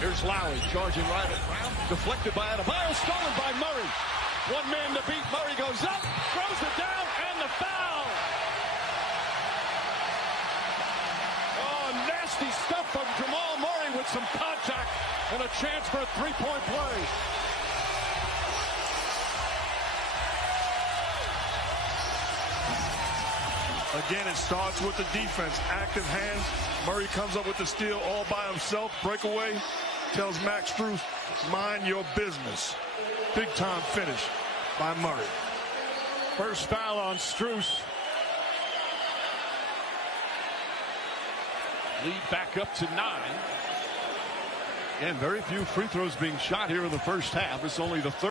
Here's Lowry charging right around. Deflected by Adebayo. Stolen by Murray. One man to beat. Murray goes up. Throws it down. And the foul. Oh, nasty stuff from Jamal Murray with some contact. And a chance for a three-point play. Again, it starts with the defense. Active hands. Murray comes up with the steal all by himself. Breakaway. Tells Max Strus, mind your business. Big time finish by Murray. First foul on Strus. Lead back up to 9. And very few free throws being shot here in the first half. It's only the third.